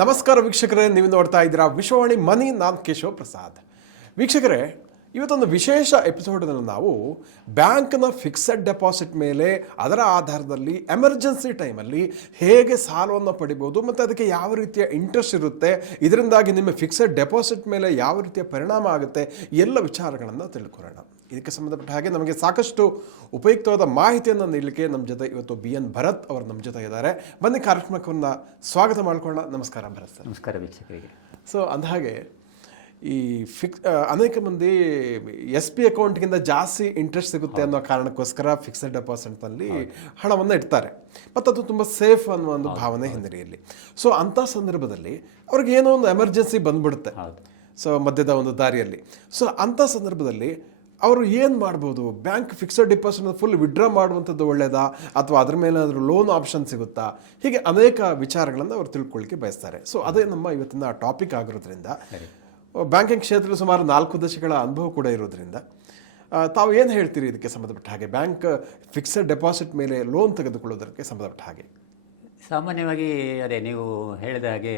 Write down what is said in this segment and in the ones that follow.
ನಮಸ್ಕಾರ ವೀಕ್ಷಕರೇ, ನೀವು ನೋಡ್ತಾ ಇದ್ದೀರಾ ವಿಶ್ವವಾಣಿ ಮನಿ, ನಾನು ಕೇಶವ ಪ್ರಸಾದ್. ವೀಕ್ಷಕರೇ, ಇವತ್ತೊಂದು ವಿಶೇಷ ಎಪಿಸೋಡ್ನಲ್ಲಿ ನಾವು ಬ್ಯಾಂಕ್ನ ಫಿಕ್ಸೆಡ್ ಡೆಪಾಸಿಟ್ ಮೇಲೆ, ಅದರ ಆಧಾರದಲ್ಲಿ ಎಮರ್ಜೆನ್ಸಿ ಟೈಮಲ್ಲಿ ಹೇಗೆ ಸಾಲವನ್ನು ಪಡಿಬೋದು, ಮತ್ತು ಅದಕ್ಕೆ ಯಾವ ರೀತಿಯ ಇಂಟ್ರೆಸ್ಟ್ ಇರುತ್ತೆ, ಇದರಿಂದಾಗಿ ನಿಮ್ಮ ಫಿಕ್ಸೆಡ್ ಡೆಪಾಸಿಟ್ ಮೇಲೆ ಯಾವ ರೀತಿಯ ಪರಿಣಾಮ ಆಗುತ್ತೆ, ಎಲ್ಲ ವಿಚಾರಗಳನ್ನು ತಿಳ್ಕೊಳ್ಳೋಣ. ಇದಕ್ಕೆ ಸಂಬಂಧಪಟ್ಟ ಹಾಗೆ ನಮಗೆ ಸಾಕಷ್ಟು ಉಪಯುಕ್ತವಾದ ಮಾಹಿತಿಯನ್ನು ನೀಡಲಿಕ್ಕೆ ನಮ್ಮ ಜೊತೆ ಇವತ್ತು ಬಿ ಎನ್ ಭರತ್ ಅವರು ನಮ್ಮ ಜೊತೆ ಇದ್ದಾರೆ. ಬನ್ನಿ ಕಾರ್ಯಕ್ರಮವನ್ನು ಸ್ವಾಗತ ಮಾಡಿಕೊಳ್ಳೋಣ. ನಮಸ್ಕಾರ ಭರತ್ ಸರ್. ನಮಸ್ಕಾರ ವೀಕ್ಷಕರಿಗೆ. ಸೊ ಅಂದಹಾಗೆ ಈ ಫಿಕ್ ಅನೇಕ ಮಂದಿ ಎಸ್ ಪಿ ಅಕೌಂಟ್ಗಿಂತ ಜಾಸ್ತಿ ಇಂಟ್ರೆಸ್ಟ್ ಸಿಗುತ್ತೆ ಅನ್ನೋ ಕಾರಣಕ್ಕೋಸ್ಕರ ಫಿಕ್ಸೆಡ್ ಡೆಪಾಸಿಟ್ನಲ್ಲಿ ಹಣವನ್ನು ಇಡ್ತಾರೆ. ಮತ್ತು ಅದು ತುಂಬ ಸೇಫ್ ಅನ್ನೋ ಒಂದು ಭಾವನೆ ಹಿನ್ನೆಲೆಯಲ್ಲಿ. ಸೊ ಅಂಥ ಸಂದರ್ಭದಲ್ಲಿ ಅವ್ರಿಗೆ ಏನೋ ಒಂದು ಎಮರ್ಜೆನ್ಸಿ ಬಂದ್ಬಿಡುತ್ತೆ. ಸೊ ಮಧ್ಯದ ಒಂದು ದಾರಿಯಲ್ಲಿ. ಸೊ ಅಂಥ ಸಂದರ್ಭದಲ್ಲಿ ಅವರು ಏನು ಮಾಡ್ಬೋದು? ಬ್ಯಾಂಕ್ ಫಿಕ್ಸೆಡ್ ಡಿಪಾಸಿಟ್ನ ಫುಲ್ ವಿಡ್ರಾ ಮಾಡುವಂಥದ್ದು ಒಳ್ಳೆಯದಾ ಅಥವಾ ಅದ್ರ ಮೇಲೆ ಏನಾದರೂ ಲೋನ್ ಆಪ್ಷನ್ ಸಿಗುತ್ತಾ? ಹೀಗೆ ಅನೇಕ ವಿಚಾರಗಳನ್ನು ಅವರು ತಿಳ್ಕೊಳ್ಳಿಕ್ಕೆ ಬಯಸ್ತಾರೆ. ಸೊ ಅದೇ ನಮ್ಮ ಇವತ್ತಿನ ಟಾಪಿಕ್ ಆಗಿರೋದ್ರಿಂದ ಬ್ಯಾಂಕಿಂಗ್ ಕ್ಷೇತ್ರದಲ್ಲಿ ಸುಮಾರು ನಾಲ್ಕು ದಶಕಗಳ ಅನುಭವ ಕೂಡ ಇರೋದ್ರಿಂದ ತಾವು ಏನು ಹೇಳ್ತೀರಿ ಇದಕ್ಕೆ ಸಂಬಂಧಪಟ್ಟ ಹಾಗೆ? ಬ್ಯಾಂಕ್ ಫಿಕ್ಸೆಡ್ ಡೆಪಾಸಿಟ್ ಮೇಲೆ ಲೋನ್ ತೆಗೆದುಕೊಳ್ಳೋದಕ್ಕೆ ಸಂಬಂಧಪಟ್ಟ ಹಾಗೆ? ಸಾಮಾನ್ಯವಾಗಿ ಅದೇ ನೀವು ಹೇಳಿದ ಹಾಗೆ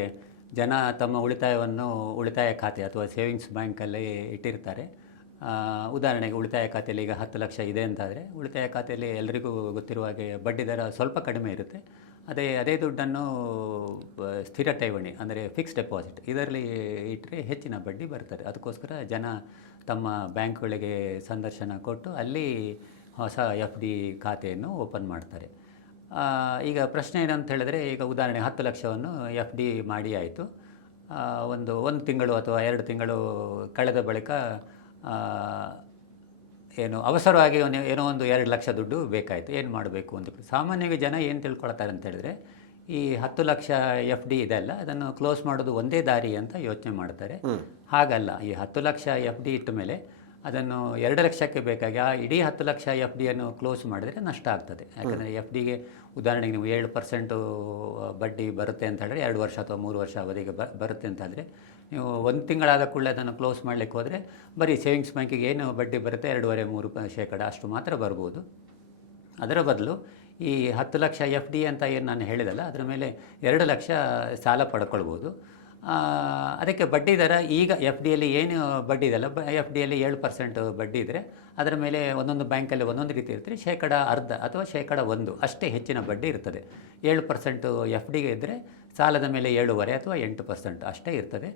ಜನ ತಮ್ಮ ಉಳಿತಾಯವನ್ನು ಉಳಿತಾಯ ಖಾತೆ ಅಥವಾ ಸೇವಿಂಗ್ಸ್ ಬ್ಯಾಂಕಲ್ಲಿ ಇಟ್ಟಿರ್ತಾರೆ. ಉದಾಹರಣೆಗೆ ಉಳಿತಾಯ ಖಾತೆಯಲ್ಲಿ ಈಗ ಹತ್ತು ಲಕ್ಷ ಇದೆ ಅಂತಾದರೆ, ಉಳಿತಾಯ ಖಾತೆಯಲ್ಲಿ ಎಲ್ರಿಗೂ ಗೊತ್ತಿರುವ ಹಾಗೆ ಬಡ್ಡಿ ದರ ಸ್ವಲ್ಪ ಕಡಿಮೆ ಇರುತ್ತೆ. ಅದೇ ಅದೇ ದುಡ್ಡನ್ನು ಸ್ಥಿರ ಠೇವಣಿ, ಅಂದರೆ ಫಿಕ್ಸ್ ಡೆಪಾಸಿಟ್ ಇದರಲ್ಲಿ ಇಟ್ಟರೆ ಹೆಚ್ಚಿನ ಬಡ್ಡಿ ಬರ್ತದೆ. ಅದಕ್ಕೋಸ್ಕರ ಜನ ತಮ್ಮ ಬ್ಯಾಂಕ್ಗಳಿಗೆ ಸಂದರ್ಶನ ಕೊಟ್ಟು ಅಲ್ಲಿ ಹೊಸ ಎಫ್ ಡಿ ಖಾತೆಯನ್ನು ಓಪನ್ ಮಾಡ್ತಾರೆ. ಈಗ ಪ್ರಶ್ನೆ ಏನಂತ ಹೇಳಿದ್ರೆ, ಈಗ ಉದಾಹರಣೆ ಹತ್ತು ಲಕ್ಷವನ್ನು ಎಫ್ ಡಿ ಮಾಡಿ ಆಯಿತು. ಒಂದು ಒಂದು ತಿಂಗಳು ಅಥವಾ ಎರಡು ತಿಂಗಳು ಕಳೆದ ಬಳಿಕ ಏನು ಅವಸರವಾಗಿ ಏನೋ ಒಂದು ಎರಡು ಲಕ್ಷ ದುಡ್ಡು ಬೇಕಾಯಿತು. ಏನು ಮಾಡಬೇಕು ಅಂತ ಸಾಮಾನ್ಯವಾಗಿ ಜನ ಏನು ತಿಳ್ಕೊಳ್ತಾರೆ ಅಂತ ಹೇಳಿದ್ರೆ ಈ ಹತ್ತು ಲಕ್ಷ ಎಫ್ ಡಿ ಇದೆಲ್ಲ ಅದನ್ನು ಕ್ಲೋಸ್ ಮಾಡೋದು ಒಂದೇ ದಾರಿ ಅಂತ ಯೋಚನೆ ಮಾಡ್ತಾರೆ. ಹಾಗಲ್ಲ. ಈ ಹತ್ತು ಲಕ್ಷ ಎಫ್ ಡಿ ಇಟ್ಟ ಮೇಲೆ ಅದನ್ನು ಎರಡು ಲಕ್ಷಕ್ಕೆ ಬೇಕಾಗಿ ಆ ಇಡೀ ಹತ್ತು ಲಕ್ಷ ಎಫ್ ಡಿಯನ್ನು ಕ್ಲೋಸ್ ಮಾಡಿದರೆ ನಷ್ಟ ಆಗ್ತದೆ. ಯಾಕಂದರೆ ಎಫ್ ಡಿಗೆ ಉದಾಹರಣೆಗೆ ನೀವು ಏಳು ಪರ್ಸೆಂಟು ಬಡ್ಡಿ ಬರುತ್ತೆ ಅಂತ ಹೇಳಿದ್ರೆ ಎರಡು ವರ್ಷ ಅಥವಾ ಮೂರು ವರ್ಷ ಅವಧಿಗೆ ಬ ಬರುತ್ತೆ ಅಂತ ಹೇಳಿದ್ರೆ ನೀವು ಒಂದು ತಿಂಗಳಾದ ಕೂಡಲೇ ಅದನ್ನು ಕ್ಲೋಸ್ ಮಾಡಲಿಕ್ಕೆ ಹೋದರೆ ಬರೀ ಸೇವಿಂಗ್ಸ್ ಬ್ಯಾಂಕಿಗೆ ಏನು ಬಡ್ಡಿ ಬರುತ್ತೆ ಎರಡೂವರೆ ಮೂರು ಶೇಕಡ ಅಷ್ಟು ಮಾತ್ರ ಬರ್ಬೋದು. ಅದರ ಬದಲು ಈ ಹತ್ತು ಲಕ್ಷ ಎಫ್ ಡಿ ಅಂತ ಏನು ನಾನು ಹೇಳಿದಲ್ಲ ಅದರ ಮೇಲೆ ಎರಡು ಲಕ್ಷ ಸಾಲ ಪಡ್ಕೊಳ್ಬೋದು. ಅದಕ್ಕೆ ಬಡ್ಡಿ ದರ ಈಗ ಎಫ್ ಡಿಯಲ್ಲಿ ಏನು ಬಡ್ಡಿ ಇದೆಯಲ್ಲ, ಬ ಎಫ್ ಡಿಯಲ್ಲಿ ಏಳು ಪರ್ಸೆಂಟ್ ಬಡ್ಡಿ ಇದ್ದರೆ ಅದರ ಮೇಲೆ ಒಂದೊಂದು ಬ್ಯಾಂಕಲ್ಲಿ ಒಂದೊಂದು ರೀತಿ ಇರ್ತದೆ ಶೇಕಡ ಅರ್ಧ ಅಥವಾ ಶೇಕಡ ಒಂದು ಅಷ್ಟೇ ಹೆಚ್ಚಿನ ಬಡ್ಡಿ ಇರ್ತದೆ. ಏಳು ಪರ್ಸೆಂಟು ಎಫ್ ಡಿಗೆ ಇದ್ದರೆ ಸಾಲದ ಮೇಲೆ ಏಳುವರೆ ಅಥವಾ ಎಂಟು ಪರ್ಸೆಂಟ್ ಅಷ್ಟೇ ಇರ್ತದೆ.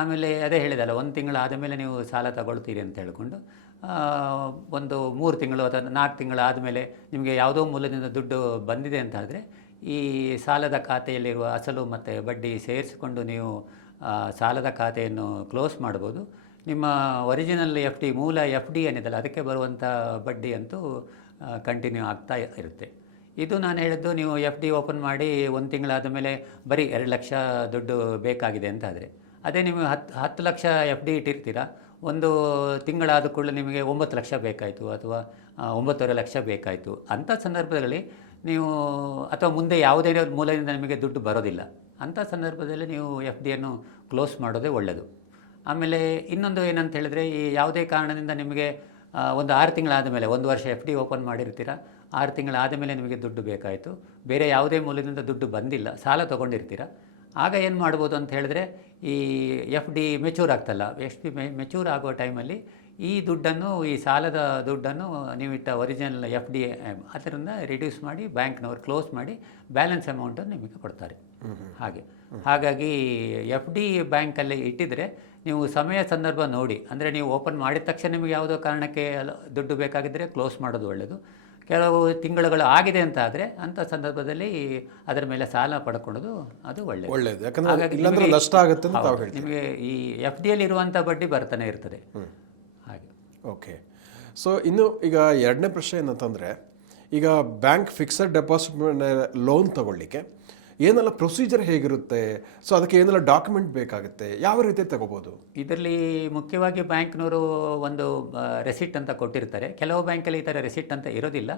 ಆಮೇಲೆ ಅದೇ ಹೇಳಿದಲ್ಲ, ಒಂದು ತಿಂಗಳಾದ ಮೇಲೆ ನೀವು ಸಾಲ ತಗೊಳ್ತೀರಿ ಅಂತ ಹೇಳಿಕೊಂಡು ಒಂದು ಮೂರು ತಿಂಗಳು ಅಥವಾ ನಾಲ್ಕು ತಿಂಗಳು ಆದಮೇಲೆ ನಿಮಗೆ ಯಾವುದೋ ಮೂಲದಿಂದ ದುಡ್ಡು ಬಂದಿದೆ ಅಂತ ಹೇಳಿದ್ರೆ ಈ ಸಾಲದ ಖಾತೆಯಲ್ಲಿರುವ ಅಸಲು ಮತ್ತು ಬಡ್ಡಿ ಸೇರಿಸಿಕೊಂಡು ನೀವು ಸಾಲದ ಖಾತೆಯನ್ನು ಕ್ಲೋಸ್ ಮಾಡ್ಬೋದು ನಿಮ್ಮ ಒರಿಜಿನಲ್ ಎಫ್ ಡಿ, ಮೂಲ ಎಫ್ ಡಿ ಏನಿದೆಲ್ಲ ಅದಕ್ಕೆ ಬರುವಂಥ ಬಡ್ಡಿ ಅಂತೂ ಕಂಟಿನ್ಯೂ ಆಗ್ತಾ ಇರುತ್ತೆ. ಇದು ನಾನು ಹೇಳಿದ್ದು, ನೀವು ಎಫ್ ಡಿ ಓಪನ್ ಮಾಡಿ ಒಂದು ತಿಂಗಳಾದ ಮೇಲೆ ಬರೀ ಎರಡು ಲಕ್ಷ ದುಡ್ಡು ಬೇಕಾಗಿದೆ ಅಂತ ಆದರೆ ಅದೇ ನೀವು ಹತ್ತು ಹತ್ತು ಲಕ್ಷ ಎಫ್ ಡಿ ಇಟ್ಟಿರ್ತೀರ, ಒಂದು ತಿಂಗಳಾದ ಕೂಡಲೇ ನಿಮಗೆ ಒಂಬತ್ತು ಲಕ್ಷ ಬೇಕಾಯಿತು ಅಥವಾ ಒಂಬತ್ತುವರೆ ಲಕ್ಷ ಬೇಕಾಯಿತು. ಅಂಥ ಸಂದರ್ಭದಲ್ಲಿ ನೀವು ಅಥವಾ ಮುಂದೆ ಯಾವುದೇ ಮೂಲದಿಂದ ನಿಮಗೆ ದುಡ್ಡು ಬರೋದಿಲ್ಲ. ಅಂಥ ಸಂದರ್ಭದಲ್ಲಿ ನೀವು ಎಫ್ ಡಿಯನ್ನು ಕ್ಲೋಸ್ ಮಾಡೋದೇ ಒಳ್ಳೆಯದು ಆಮೇಲೆ ಇನ್ನೊಂದು ಏನಂತ ಹೇಳಿದ್ರೆ, ಈ ಯಾವುದೇ ಕಾರಣದಿಂದ ನಿಮಗೆ ಒಂದು ಆರು ತಿಂಗಳಾದ ಮೇಲೆ, ಒಂದು ವರ್ಷ ಎಫ್ ಡಿ ಓಪನ್ ಮಾಡಿರ್ತೀರ, ಆರು ತಿಂಗಳಾದ ಮೇಲೆ ನಿಮಗೆ ದುಡ್ಡು ಬೇಕಾಯಿತು. ಬೇರೆ ಯಾವುದೇ ಮೂಲದಿಂದ ದುಡ್ಡು ಬಂದಿಲ್ಲ, ಸಾಲ ತೊಗೊಂಡಿರ್ತೀರ. ಆಗ ಏನು ಮಾಡ್ಬೋದು ಅಂತ ಹೇಳಿದ್ರೆ, ಈ ಎಫ್ ಡಿ ಮೆಚೂರ್ ಆಗ್ತಲ್ಲ ಎಫ್ ಡಿ ಮೆಚೂರ್ ಆಗೋ ಟೈಮಲ್ಲಿ ಈ ದುಡ್ಡನ್ನು ಈ ಸಾಲದ ದುಡ್ಡನ್ನು ನೀವಿಟ್ಟ ಒರಿಜಿನಲ್ ಎಫ್ ಡಿ ಅದರಿಂದ ರಿಡ್ಯೂಸ್ ಮಾಡಿ ಬ್ಯಾಂಕ್ನವರು ಕ್ಲೋಸ್ ಮಾಡಿ ಬ್ಯಾಲೆನ್ಸ್ ಅಮೌಂಟನ್ನು ನಿಮಗೆ ಕೊಡ್ತಾರೆ. ಹಾಗೆ. ಹಾಗಾಗಿ ಎಫ್ ಡಿ ಬ್ಯಾಂಕಲ್ಲಿ ಇಟ್ಟಿದ್ರೆ ನೀವು ಸಮಯ ಸಂದರ್ಭ ನೋಡಿ. ಅಂದರೆ ನೀವು ಓಪನ್ ಮಾಡಿದ ತಕ್ಷಣ ನಿಮಗೆ ಯಾವುದೋ ಕಾರಣಕ್ಕೆ ದುಡ್ಡು ಬೇಕಾಗಿದ್ದರೆ ಕ್ಲೋಸ್ ಮಾಡೋದು ಒಳ್ಳೆಯದು ಕೆಲವು ತಿಂಗಳುಗಳು ಆಗಿದೆ ಅಂತ ಆದರೆ ಅಂಥ ಸಂದರ್ಭದಲ್ಲಿ ಅದರ ಮೇಲೆ ಸಾಲ ಪಡ್ಕೊಳ್ಳೋದು ಅದು ಒಳ್ಳೆಯದು ಒಳ್ಳೆಯದು ಯಾಕಂದರೆ ನಿಮಗೆ- ಈ ಎಫ್ ಡಿಯಲ್ಲಿ ಇರುವಂಥ ಬಡ್ಡಿ ಬರ್ತಾನೆ ಇರ್ತದೆ. ಓಕೆ. ಸೊ ಇನ್ನು ಈಗ ಎರಡನೇ ಪ್ರಶ್ನೆ ಏನಂತಂದರೆ ಈಗ ಬ್ಯಾಂಕ್ ಫಿಕ್ಸೆಡ್ ಡೆಪಾಸಿಟ್ ಲೋನ್ ತಗೊಳ್ಳಿಕ್ಕೆ ಏನೆಲ್ಲ ಪ್ರೊಸೀಜರ್ ಹೇಗಿರುತ್ತೆ? ಸೊ ಅದಕ್ಕೆ ಏನೆಲ್ಲ ಡಾಕ್ಯುಮೆಂಟ್ ಬೇಕಾಗುತ್ತೆ? ಯಾವ ರೀತಿ ತಗೋಬೋದು? ಇದರಲ್ಲಿ ಮುಖ್ಯವಾಗಿ ಬ್ಯಾಂಕ್ನವರು ಒಂದು ರೆಸಿಟ್ ಅಂತ ಕೊಟ್ಟಿರ್ತಾರೆ. ಕೆಲವು ಬ್ಯಾಂಕಲ್ಲಿ ಈ ಥರ ರೆಸಿಟ್ ಅಂತ ಇರೋದಿಲ್ಲ.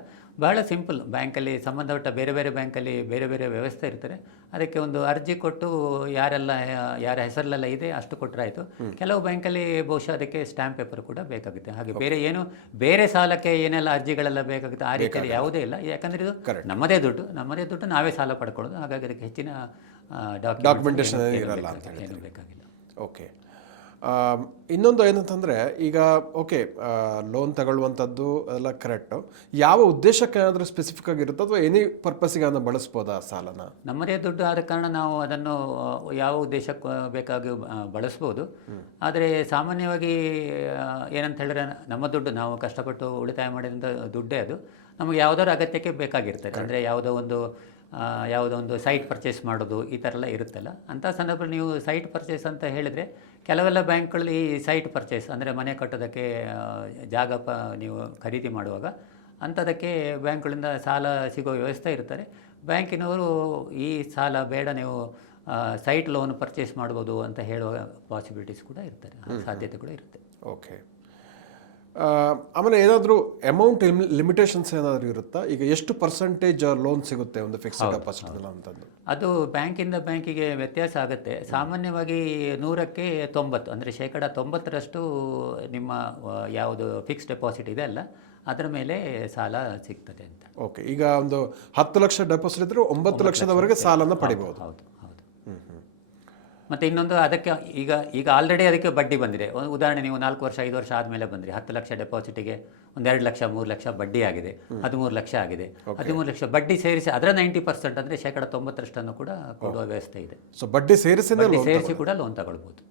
ಬಹಳ ಸಿಂಪಲ್ ಬ್ಯಾಂಕಲ್ಲಿ ಸಂಬಂಧಪಟ್ಟ ಬೇರೆ ಬೇರೆ ಬ್ಯಾಂಕಲ್ಲಿ ಬೇರೆ ಬೇರೆ ವ್ಯವಸ್ಥೆ ಇರ್ತಾರೆ. ಅದಕ್ಕೆ ಒಂದು ಅರ್ಜಿ ಕೊಟ್ಟು ಯಾರೆಲ್ಲ ಯಾರ ಹೆಸರಲ್ಲೆಲ್ಲ ಇದೆ ಅಷ್ಟು ಕೊಟ್ಟರೆ ಆಯಿತು ಕೆಲವು ಬ್ಯಾಂಕಲ್ಲಿ ಬಹುಶಃ ಅದಕ್ಕೆ ಸ್ಟ್ಯಾಂಪ್ ಪೇಪರ್ ಕೂಡ ಬೇಕಾಗುತ್ತೆ. ಹಾಗೆ ಬೇರೆ ಏನು ಬೇರೆ ಸಾಲಕ್ಕೆ ಏನೆಲ್ಲ ಅರ್ಜಿಗಳೆಲ್ಲ ಬೇಕಾಗುತ್ತೆ ಆ ರೀತಿಯಲ್ಲಿ ಯಾವುದೇ ಇಲ್ಲ. ಯಾಕಂದ್ರೆ ಇದು ನಮ್ಮದೇ ದುಡ್ಡು. ನಮ್ಮದೇ ದುಡ್ಡು ನಾವೇ ಸಾಲ ಪಡ್ಕೊಳ್ಳೋದು. ಹಾಗಾಗಿ ಅದಕ್ಕೆ ಹೆಚ್ಚಿನ ಡಾಕ್ಯುಮೆಂಟೇಷನ್ ಇರಲ್ಲ ಅಂತ ಏನು ಬೇಕಾಗಿಲ್ಲ. ಓಕೆ ಇನ್ನೊಂದು ಏನಂತಂದರೆ ಈಗ ಓಕೆ ಲೋನ್ ತಗೊಳ್ಳುವಂಥದ್ದು ಅದೆಲ್ಲ ಕರೆಕ್ಟು ಯಾವ ಉದ್ದೇಶಕ್ಕೆ ಏನಾದರೂ ಸ್ಪೆಸಿಫಿಕ್ ಆಗಿರುತ್ತೋ ಅಥವಾ ಎನಿ ಪರ್ಪಸ್ಗೆ ಅದನ್ನು ಆ ಸಾಲನ? ನಮ್ಮದೇ ದುಡ್ಡು ಆದ ಕಾರಣ ನಾವು ಅದನ್ನು ಯಾವ ಉದ್ದೇಶಕ್ಕೆ ಬೇಕಾಗಿ ಬಳಸ್ಬೋದು. ಆದರೆ ಸಾಮಾನ್ಯವಾಗಿ ಏನಂತ ಹೇಳಿದ್ರೆ ನಮ್ಮ ದುಡ್ಡು ನಾವು ಕಷ್ಟಪಟ್ಟು ಉಳಿತಾಯ ಮಾಡಿದಂಥ ದುಡ್ಡೇ ಅದು. ನಮಗೆ ಯಾವುದಾದ್ರು ಅಗತ್ಯಕ್ಕೆ ಬೇಕಾಗಿರ್ತದೆ. ಅಂದರೆ ಯಾವುದೋ ಒಂದು ಯಾವುದೋ ಒಂದು ಸೈಟ್ ಪರ್ಚೇಸ್ ಮಾಡೋದು ಈ ಥರ ಎಲ್ಲ ಇರುತ್ತಲ್ಲ? ಅಂಥ ಸಂದರ್ಭದಲ್ಲಿ ನೀವು ಸೈಟ್ ಪರ್ಚೇಸ್ ಅಂತ ಹೇಳಿದರೆ ಕೆಲವೆಲ್ಲ ಬ್ಯಾಂಕ್ಗಳಲ್ಲಿ ಈ ಸೈಟ್ ಪರ್ಚೇಸ್ ಅಂದರೆ ಮನೆ ಕಟ್ಟೋದಕ್ಕೆ ಜಾಗ ಪ ನೀವು ಖರೀದಿ ಮಾಡುವಾಗ ಅಂಥದಕ್ಕೆ ಬ್ಯಾಂಕ್ಗಳಿಂದ ಸಾಲ ಸಿಗೋ ವ್ಯವಸ್ಥೆ ಇರ್ತಾರೆ ಬ್ಯಾಂಕಿನವರು ಈ ಸಾಲ ಬೇಡ ನೀವು ಸೈಟ್ ಲೋನ್ ಪರ್ಚೇಸ್ ಮಾಡ್ಬೋದು ಅಂತ ಹೇಳುವ ಪಾಸಿಬಿಲಿಟೀಸ್ ಕೂಡ ಇರ್ತಾರೆ ಸಾಧ್ಯತೆ ಕೂಡ ಇರುತ್ತೆ. ಓಕೆ ಆಮೇಲೆ ಏನಾದರೂ ಅಮೌಂಟ್ ಲಿಮಿಟೇಷನ್ಸ್ ಏನಾದರೂ ಇರುತ್ತಾ? ಈಗ ಎಷ್ಟು ಪರ್ಸೆಂಟೇಜ್ ಲೋನ್ ಸಿಗುತ್ತೆ ಒಂದು ಫಿಕ್ಸ್ಡ್ ಡೆಪಾಸಿಟ್ ಅಂತಂದು ಅದು ಬ್ಯಾಂಕಿಂದ ಬ್ಯಾಂಕಿಗೆ ವ್ಯತ್ಯಾಸ ಆಗುತ್ತೆ. ಸಾಮಾನ್ಯವಾಗಿ ನೂರಕ್ಕೆ ತೊಂಬತ್ತು ಅಂದರೆ ಶೇಕಡ ತೊಂಬತ್ತರಷ್ಟು ನಿಮ್ಮ ಯಾವುದು ಫಿಕ್ಸ್ ಡೆಪಾಸಿಟ್ ಇದೆ ಅಲ್ಲ ಅದರ ಮೇಲೆ ಸಾಲ ಸಿಗ್ತದೆ ಅಂತ. ಓಕೆ ಈಗ ಒಂದು ಹತ್ತು ಲಕ್ಷ ಡೆಪಾಸಿಟ್ ಇದ್ರೆ ಒಂಬತ್ತು ಲಕ್ಷದವರೆಗೆ ಸಾಲನ ಪಡಿಬಹುದು ಹೌದು ಹೌದು. ಮತ್ತೆ ಇನ್ನೊಂದು ಅದಕ್ಕೆ ಈಗ ಈಗ ಆಲ್ರೆಡಿ ಅದಕ್ಕೆ ಬಡ್ಡಿ ಬಂದಿದೆ. ಉದಾಹರಣೆ ನೀವು ನಾಲ್ಕು ವರ್ಷ ಐದು ವರ್ಷ ಆದಮೇಲೆ ಬಂದ್ರಿ. ಹತ್ತು ಲಕ್ಷ ಡೆಪಾಸಿಟಿಗೆ ಒಂದೆರಡು ಲಕ್ಷ ಮೂರು ಲಕ್ಷ ಬಡ್ಡಿ ಆಗಿದೆ. ಹದಿಮೂರು ಲಕ್ಷ ಆಗಿದೆ. ಹದಿಮೂರು ಲಕ್ಷ ಬಡ್ಡಿ ಸೇರಿಸಿ ಅದರ ನೈಂಟಿ ಪರ್ಸೆಂಟ್ ಅಂದರೆ ಶೇಕಡ ತೊಂಬತ್ತರಷ್ಟನ್ನು ಕೂಡ ಕೊಡುವ ವ್ಯವಸ್ಥೆ ಇದೆ. ಸೊ ಬಡ್ಡಿ ಸೇರಿಸಿ ಸೇರಿಸಿ ಕೂಡ ಲೋನ್ ತಗೊಳ್ಬೋದು.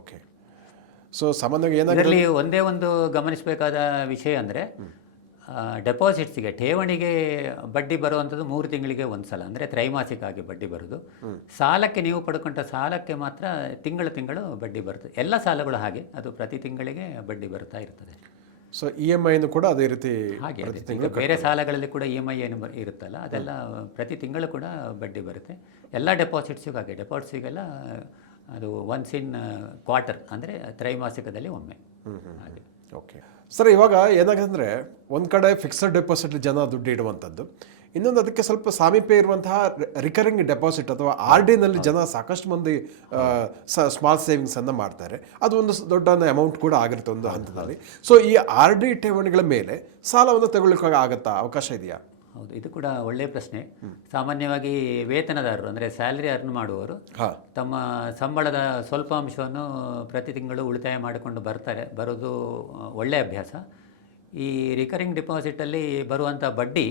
ಓಕೆ ಸೊ ಸಾಮಾನ್ಯವಾಗಿ ಒಂದೇ ಒಂದು ಗಮನಿಸಬೇಕಾದ ವಿಷಯ ಅಂದರೆ ಡೆಪಾಸಿಟ್ಸಿಗೆ ಠೇವಣಿಗೆ ಬಡ್ಡಿ ಬರುವಂಥದ್ದು ಮೂರು ತಿಂಗಳಿಗೆ ಒಂದು ಸಲ ಅಂದರೆ ತ್ರೈಮಾಸಿಕ ಆಗಿ ಬಡ್ಡಿ ಬರೋದು. ಸಾಲಕ್ಕೆ ನೀವು ಪಡ್ಕೊಂಡ ಸಾಲಕ್ಕೆ ಮಾತ್ರ ತಿಂಗಳು ತಿಂಗಳು ಬಡ್ಡಿ ಬರುತ್ತೆ ಎಲ್ಲ ಸಾಲಗಳು ಹಾಗೆ ಅದು ಪ್ರತಿ ತಿಂಗಳಿಗೆ ಬಡ್ಡಿ ಬರ್ತಾ ಇರ್ತದೆ. ಸೊ ಇ ಎಂ ಐನು ಕೂಡ ಅದೇ ರೀತಿ ಹಾಗೆ. ಈಗ ಬೇರೆ ಸಾಲಗಳಲ್ಲಿ ಕೂಡ ಇ ಎಂ ಐ ಏನು ಇರುತ್ತಲ್ಲ ಅದೆಲ್ಲ ಪ್ರತಿ ತಿಂಗಳು ಕೂಡ ಬಡ್ಡಿ ಬರುತ್ತೆ. ಎಲ್ಲ ಡೆಪಾಸಿಟ್ಸಿಗೂ ಹಾಗೆ ಡೆಪಾಸಿಟ್ಸಿಗೆಲ್ಲ ಅದು ಒನ್ಸ್ ಇನ್ ಕ್ವಾರ್ಟರ್ ಅಂದರೆ ತ್ರೈಮಾಸಿಕದಲ್ಲಿ ಒಮ್ಮೆ. ಹಾಗೆ. ಓಕೆ ಸರ್ ಇವಾಗ ಏನಾಗಿದೆ ಅಂದರೆ ಒಂದು ಕಡೆ ಫಿಕ್ಸಡ್ ಡೆಪಾಸಿಟ್ ಜನ ದುಡ್ಡು ಇಡುವಂಥದ್ದು ಇನ್ನೊಂದು ಅದಕ್ಕೆ ಸ್ವಲ್ಪ ಸಾಮೀಪ್ಯ ಇರುವಂತಹ ರಿಕರಿಂಗ್ ಡೆಪಾಸಿಟ್ ಅಥವಾ ಆರ್ ಡಿನಲ್ಲಿ ಜನ ಸಾಕಷ್ಟು ಮಂದಿ ಸ್ಮಾಲ್ ಸೇವಿಂಗ್ಸನ್ನು ಮಾಡ್ತಾರೆ. ಅದು ಒಂದು ದೊಡ್ಡ ಅಮೌಂಟ್ ಕೂಡ ಆಗಿರುತ್ತೆ ಒಂದು ಹಂತದಲ್ಲಿ. ಸೊ ಈ ಆರ್ ಡಿ ಠೇವಣಿಗಳ ಮೇಲೆ ಸಾಲವನ್ನು ತಗೊಳ್ಳಿಕ್ಕೆ ಆಗತ್ತಾ? ಅವಕಾಶ ಇದೆಯಾ? ಹೌದು ಇದು ಕೂಡ ಒಳ್ಳೆಯ ಪ್ರಶ್ನೆ. ಸಾಮಾನ್ಯವಾಗಿ ವೇತನದಾರರು ಅಂದರೆ ಸ್ಯಾಲರಿ ಅರ್ನ್ ಮಾಡುವವರು ತಮ್ಮ ಸಂಬಳದ ಸ್ವಲ್ಪ ಅಂಶವನ್ನು ಪ್ರತಿ ತಿಂಗಳು ಉಳಿತಾಯ ಮಾಡಿಕೊಂಡು ಬರ್ತಾರೆ ಬರೋದು ಒಳ್ಳೆಯ ಅಭ್ಯಾಸ. ಈ ರಿಕರಿಂಗ್ ಡಿಪಾಸಿಟಲ್ಲಿ ಬರುವಂಥ ಬಡ್ಡಿ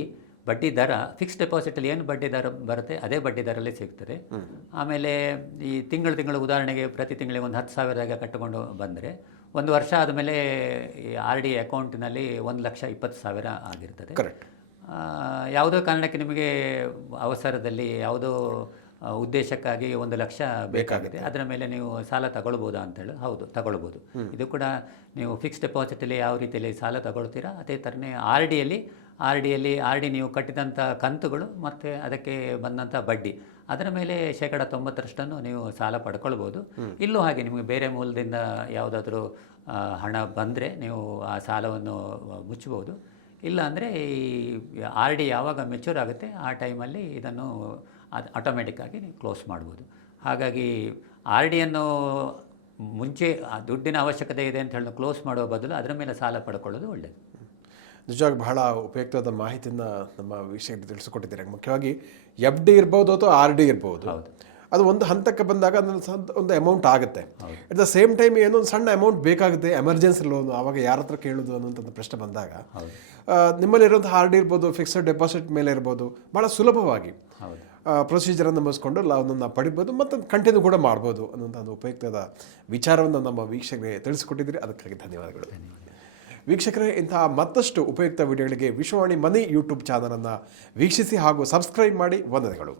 ಬಡ್ಡಿ ದರ ಫಿಕ್ಸ್ ಡೆಪಾಸಿಟಲ್ಲಿ ಏನು ಬಡ್ಡಿ ದರ ಬರುತ್ತೆ ಅದೇ ಬಡ್ಡಿ ದರಲ್ಲಿ ಸಿಗ್ತದೆ. ಆಮೇಲೆ ಈ ತಿಂಗಳು ತಿಂಗಳು ಉದಾಹರಣೆಗೆ ಪ್ರತಿ ತಿಂಗಳಿಗೆ ಒಂದು ಹತ್ತು ಸಾವಿರದಾಗ ಕಟ್ಟಿಕೊಂಡು ಬಂದರೆ ಒಂದು ವರ್ಷ ಆದಮೇಲೆ ಈ ಆರ್ ಡಿ ಅಕೌಂಟಿನಲ್ಲಿ ಒಂದು ಲಕ್ಷ ಇಪ್ಪತ್ತು ಸಾವಿರ ಆಗಿರ್ತದೆ. ಯಾವುದೋ ಕಾರಣಕ್ಕೆ ನಿಮಗೆ ಅವಸರದಲ್ಲಿ ಯಾವುದೋ ಉದ್ದೇಶಕ್ಕಾಗಿ ಒಂದು ಲಕ್ಷ ಬೇಕಾಗಿದೆ ಅದರ ಮೇಲೆ ನೀವು ಸಾಲ ತಗೊಳ್ಬೋದಾ ಅಂತೇಳಿ ಹೌದು ತಗೊಳ್ಬೋದು. ಇದು ಕೂಡ ನೀವು ಫಿಕ್ಸ್ ಡೆಪಾಸಿಟಲ್ಲಿ ಯಾವ ರೀತಿಯಲ್ಲಿ ಸಾಲ ತಗೊಳ್ತೀರಾ? ಅದೇ ಥರನೇ ಆರ್ ಡಿಯಲ್ಲಿ ಆರ್ ಡಿಯಲ್ಲಿ ಆರ್ ಡಿ ನೀವು ಕಟ್ಟಿದಂಥ ಕಂತುಗಳು ಮತ್ತು ಅದಕ್ಕೆ ಬಂದಂಥ ಬಡ್ಡಿ. ಅದರ ಮೇಲೆ ಶೇಕಡ ತೊಂಬತ್ತರಷ್ಟನ್ನು ನೀವು ಸಾಲ ಪಡ್ಕೊಳ್ಬೋದು. ಇಲ್ಲೂ ಹಾಗೆ ನಿಮಗೆ ಬೇರೆ ಮೂಲದಿಂದ ಯಾವುದಾದ್ರೂ ಹಣ ಬಂದರೆ ನೀವು ಆ ಸಾಲವನ್ನು ಮುಚ್ಚಬಹುದು. ಇಲ್ಲ ಅಂದರೆ ಈ ಆರ್ ಡಿ ಯಾವಾಗ ಮೆಚೂರ್ ಆಗುತ್ತೆ ಆ ಟೈಮಲ್ಲಿ ಇದನ್ನು ಅದು ಆಟೋಮೆಟಿಕ್ಕಾಗಿ ಕ್ಲೋಸ್ ಮಾಡ್ಬೋದು. ಹಾಗಾಗಿ ಆರ್ ಡಿಯನ್ನು ಮುಂಚೆ ಆ ದುಡ್ಡಿನ ಅವಶ್ಯಕತೆ ಇದೆ ಅಂತ ಹೇಳಿ ಕ್ಲೋಸ್ ಮಾಡುವ ಬದಲು ಅದರ ಮೇಲೆ ಸಾಲ ಪಡ್ಕೊಳ್ಳೋದು ಒಳ್ಳೆಯದು ನಿಜವಾಗಿ ಬಹಳ ಉಪಯುಕ್ತವಾದ ಮಾಹಿತಿಯನ್ನು ನಮ್ಮ ವೀಕ್ಷಕರಿಗೆ ತಿಳಿಸಿಕೊಟ್ಟಿದ್ದೀರಿ. ಮುಖ್ಯವಾಗಿ ಎಫ್ ಡಿ ಇರ್ಬೋದು ಅಥವಾ ಆರ್ ಡಿ ಇರ್ಬೋದು. ಹೌದು. ಅದು ಒಂದು ಹಂತಕ್ಕೆ ಬಂದಾಗ ಅದನ್ನು ಒಂದು ಅಮೌಂಟ್ ಆಗುತ್ತೆ. ಅಟ್ ದ ಸೇಮ್ ಟೈಮ್ ಏನೋ ಒಂದು ಸಣ್ಣ ಅಮೌಂಟ್ ಬೇಕಾಗುತ್ತೆ ಎಮರ್ಜೆನ್ಸಿ ಲೋನು ಆವಾಗ ಯಾರ ಹತ್ರ ಕೇಳೋದು ಅನ್ನೋಂಥದ್ದು ಪ್ರಶ್ನೆ ಬಂದಾಗ ನಿಮ್ಮಲ್ಲಿರೋಂಥ ಹಾರ್ಡ್ ಇರ್ಬೋದು ಫಿಕ್ಸೆಡ್ ಡೆಪಾಸಿಟ್ ಮೇಲೆ ಇರ್ಬೋದು ಭಾಳ ಸುಲಭವಾಗಿ ಪ್ರೊಸೀಜರನ್ನು ಮುಗಿಸ್ಕೊಂಡು ಲಾವನ್ನು ಪಡಿಬೋದು ಮತ್ತು ಕಂಟಿನ್ಯೂ ಕೂಡ ಮಾಡ್ಬೋದು ಅನ್ನೋಂಥ ಒಂದು ಉಪಯುಕ್ತದ ವಿಚಾರವನ್ನು ನಮ್ಮ ವೀಕ್ಷಕರಿಗೆ ತಿಳಿಸಿಕೊಟ್ಟಿದ್ದೀರಿ. ಅದಕ್ಕಾಗಿ ಧನ್ಯವಾದಗಳು. ವೀಕ್ಷಕರೇ ಇಂತಹ ಮತ್ತಷ್ಟು ಉಪಯುಕ್ತ ವಿಡಿಯೋಗಳಿಗೆ ವಿಶ್ವವಾಣಿ ಮನಿ ಯೂಟ್ಯೂಬ್ ಚಾನಲನ್ನು ವೀಕ್ಷಿಸಿ ಹಾಗೂ ಸಬ್ಸ್ಕ್ರೈಬ್ ಮಾಡಿ. ವಂದನೆಗಳು.